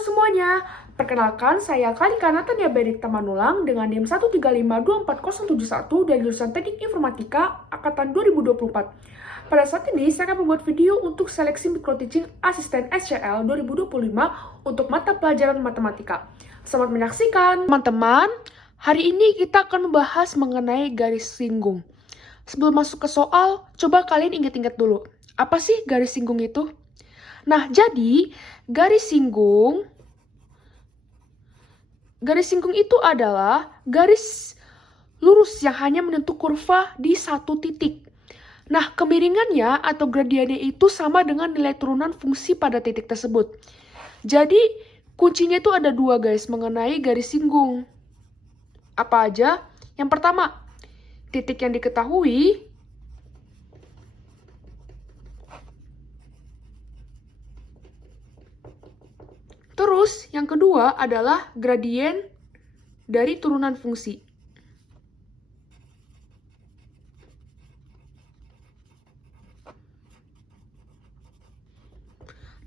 semuanya, perkenalkan saya Kalika Natania Berik Tamanulang dengan NIM 1352401 dari jurusan Teknik Informatika Angkatan 2024. Pada saat ini saya akan membuat video untuk seleksi micro teaching asisten SCL 2025 untuk mata pelajaran matematika. Selamat menyaksikan. Teman-teman, hari ini kita akan membahas mengenai garis singgung. Sebelum masuk ke soal, coba kalian ingat-ingat dulu. Apa sih garis singgung itu? Nah, jadi garis singgung itu adalah garis lurus yang hanya menyentuh kurva di satu titik. Nah, kemiringannya atau gradiennya itu sama dengan nilai turunan fungsi pada titik tersebut. Jadi, kuncinya itu ada dua guys mengenai garis singgung. Apa aja? Yang pertama, titik yang diketahui. Terus, yang kedua adalah gradien dari turunan fungsi.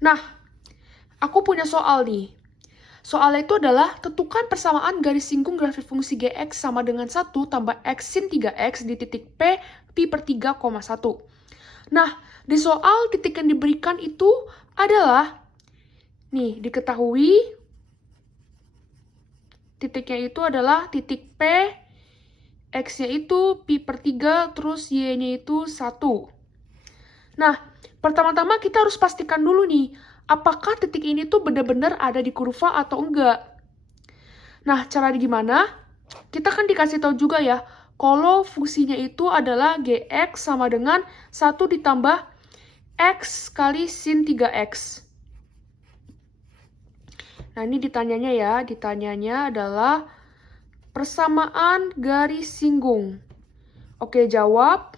Nah, aku punya soal nih. Soalnya itu adalah tentukan persamaan garis singgung grafik fungsi Gx sama dengan 1 tambah X sin 3X di titik P, pi per 3, 1. Nah, di soal titik yang diberikan itu adalah, nih, diketahui titiknya itu adalah titik P, X-nya itu pi per 3, terus Y-nya itu 1. Nah, pertama-tama kita harus pastikan dulu nih, apakah titik ini tuh benar-benar ada di kurva atau enggak. Nah, cara gimana? Kita kan dikasih tahu juga ya, kalau fungsinya itu adalah Gx sama dengan 1 ditambah X kali sin 3X. Nah, ini ditanyanya adalah persamaan garis singgung. Oke, jawab.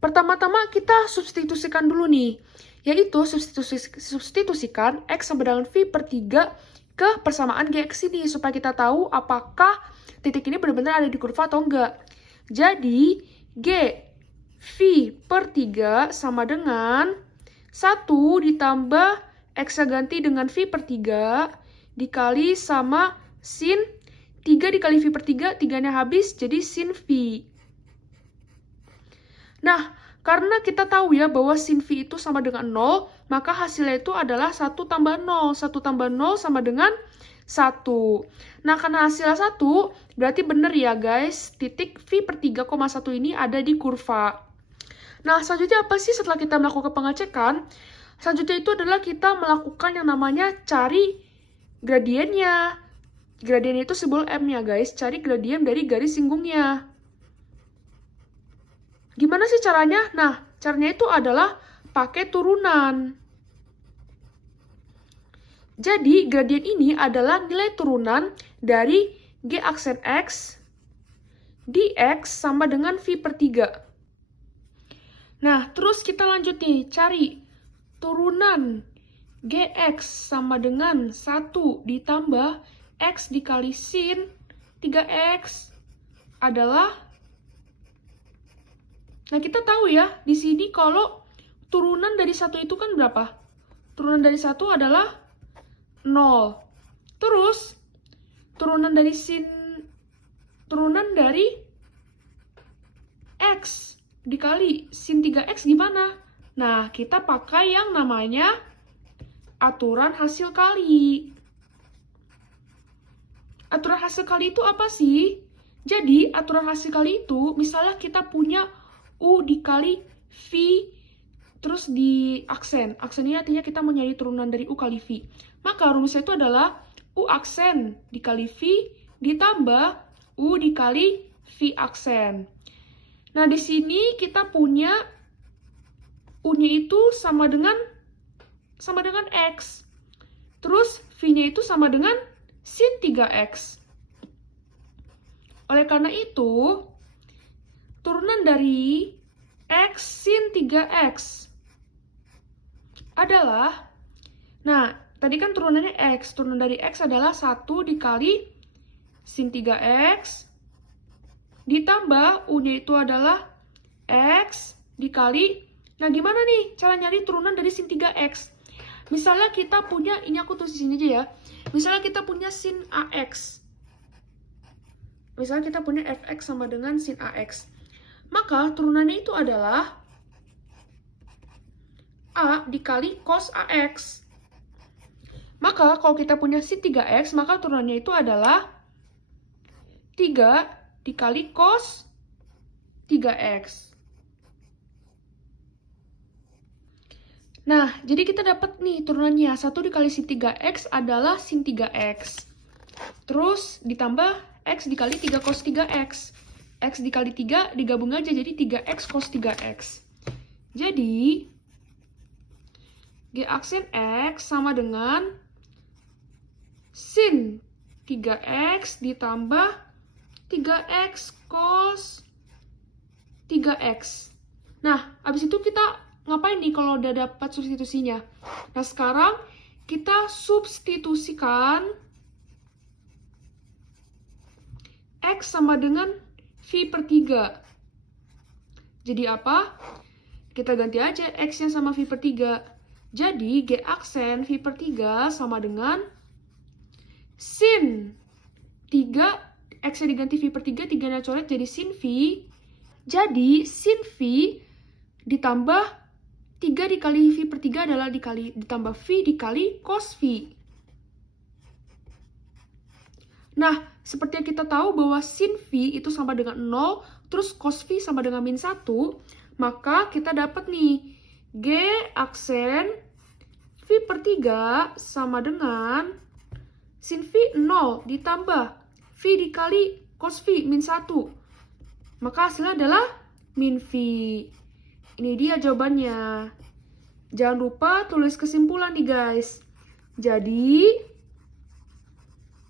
Pertama-tama kita substitusikan dulu nih, yaitu substitusikan X sama dengan V per 3 ke persamaan Gx ini, supaya kita tahu apakah titik ini benar-benar ada di kurva atau enggak. Jadi, G V per 3 sama dengan 1 ditambah X ganti dengan V per 3 dikali sama sin 3 dikali V per 3, 3-nya habis, jadi sin V. Nah, karena kita tahu ya bahwa sin V itu sama dengan 0, maka hasilnya itu adalah 1 tambah 0. 1 tambah 0 sama dengan 1. Nah, karena hasilnya 1, berarti benar ya guys, titik V per 3,1 ini ada di kurva. Nah, selanjutnya apa sih setelah kita melakukan pengecekan? Selanjutnya itu adalah kita melakukan yang namanya cari gradiennya. Gradien itu simbol M ya guys, cari gradien dari garis singgungnya. Gimana sih caranya? Nah, caranya itu adalah pakai turunan. Jadi, gradien ini adalah nilai turunan dari G aksen X dx sama dengan V per 3. Nah, terus kita lanjut nih, cari turunan Gx sama dengan 1 ditambah X dikali sin 3X adalah. Nah, kita tahu ya, di sini kalau turunan dari 1 itu kan berapa? Turunan dari 1 adalah 0. Terus, turunan dari X dikali sin 3X gimana? Nah, kita pakai yang namanya aturan hasil kali. Aturan hasil kali itu apa sih? Jadi, aturan hasil kali itu, misalnya kita punya U dikali V, terus di aksen. Aksen ini artinya kita mau nyari turunan dari U kali V. Maka rumusnya itu adalah U aksen dikali V ditambah U dikali V aksen. Nah, di sini kita punya U-nya itu sama dengan X. Terus V-nya itu sama dengan sin 3X. Oleh karena itu, turunan dari X sin 3X adalah, nah, tadi kan turunannya X. Turunan dari X adalah 1 dikali sin 3X ditambah U-nya itu adalah X dikali. Nah, gimana nih cara nyari turunan dari sin 3X? Misalnya kita punya, ini aku tulis di sini aja ya. Misalnya kita punya sin AX. Misalnya kita punya fx sama dengan sin AX. Maka turunannya itu adalah A dikali cos AX. Maka kalau kita punya sin 3x, maka turunannya itu adalah 3 dikali cos 3x. Nah, jadi kita dapat nih turunannya. 1 dikali sin 3x adalah sin 3x. Terus ditambah x dikali 3 cos 3x. X dikali 3 digabung aja jadi 3x cos 3x. Jadi, G aksen X sama dengan sin 3x ditambah 3x cos 3x. Nah, abis itu kita ngapain nih kalau udah dapat substitusinya? Nah, sekarang kita substitusikan X sama dengan V per 3. Jadi apa? Kita ganti aja X-nya sama V per 3. Jadi, G aksen V per 3 sama dengan sin 3, X-nya diganti V per 3, 3-nya coret jadi sin V. Jadi, sin V ditambah 3 dikali V per 3 adalah ditambah V dikali cos V. Nah, seperti yang kita tahu bahwa sin V itu sama dengan 0, terus cos V sama dengan min 1, maka kita dapat nih, G aksen V per 3 sama dengan sin V 0 ditambah V dikali cos V min 1. Maka hasilnya adalah min V. Ini dia jawabannya. Jangan lupa tulis kesimpulan nih guys. Jadi,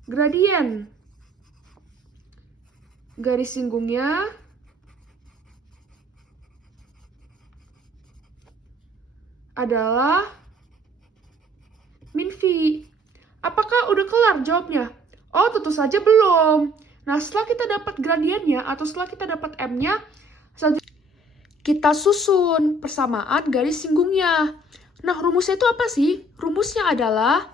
gradien garis singgungnya adalah min V. Apakah udah kelar jawabnya? Oh, tentu saja belum. Nah, setelah kita dapat gradiennya atau setelah kita dapat M-nya, kita susun persamaan garis singgungnya. Nah, rumusnya itu apa sih? Rumusnya adalah,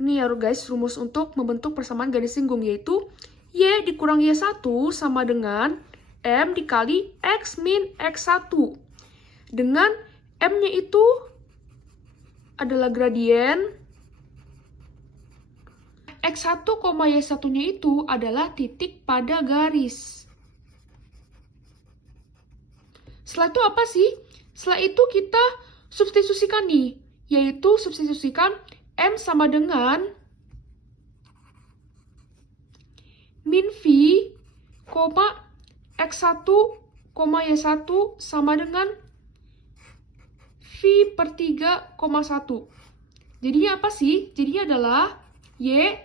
ini ya guys, rumus untuk membentuk persamaan garis singgung yaitu Y dikurang Y1 sama dengan M dikali X min X1. Dengan M-nya itu adalah gradien, X1, Y1-nya itu adalah titik pada garis. Setelah itu apa sih? Setelah itu kita substitusikan nih, yaitu substitusikan M sama dengan min V, X1, Y1 sama dengan V per 3, 1. Jadinya apa sih? Jadinya adalah Y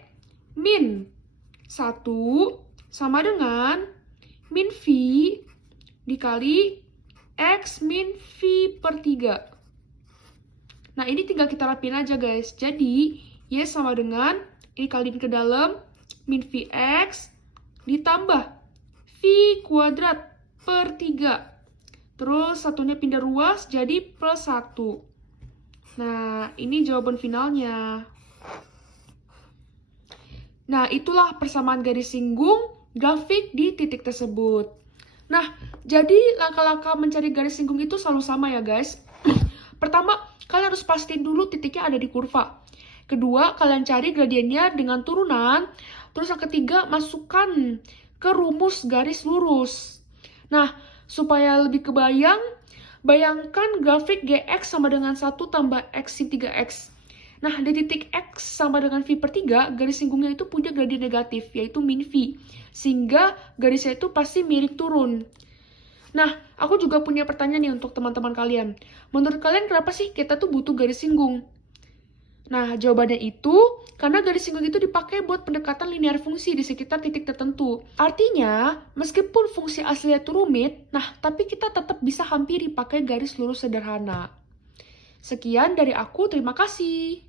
min 1 sama dengan min V dikali X min V per 3. Nah, ini tinggal kita rapiin aja guys. Jadi, Y sama dengan, ini kaliin ke dalam, min Vx ditambah V kuadrat per 3. Terus satunya pindah ruas jadi plus 1. Nah, ini jawaban finalnya. Nah, itulah persamaan garis singgung grafik di titik tersebut. Nah, jadi langkah-langkah mencari garis singgung itu selalu sama ya guys. Pertama, kalian harus pastiin dulu titiknya ada di kurva. Kedua, kalian cari gradiennya dengan turunan. Terus yang ketiga, masukkan ke rumus garis lurus. Nah, supaya lebih kebayang, bayangkan grafik Gx sama dengan 1 tambah X sin 3X. Nah, di titik X sama dengan V per 3, garis singgungnya itu punya gradien negatif, yaitu min V. Sehingga garisnya itu pasti miring turun. Nah, aku juga punya pertanyaan nih untuk teman-teman kalian. Menurut kalian kenapa sih kita tuh butuh garis singgung? Nah, jawabannya itu karena garis singgung itu dipakai buat pendekatan linear fungsi di sekitar titik tertentu. Artinya, meskipun fungsi aslinya itu rumit, nah tapi kita tetap bisa hampiri pakai garis lurus sederhana. Sekian dari aku, terima kasih.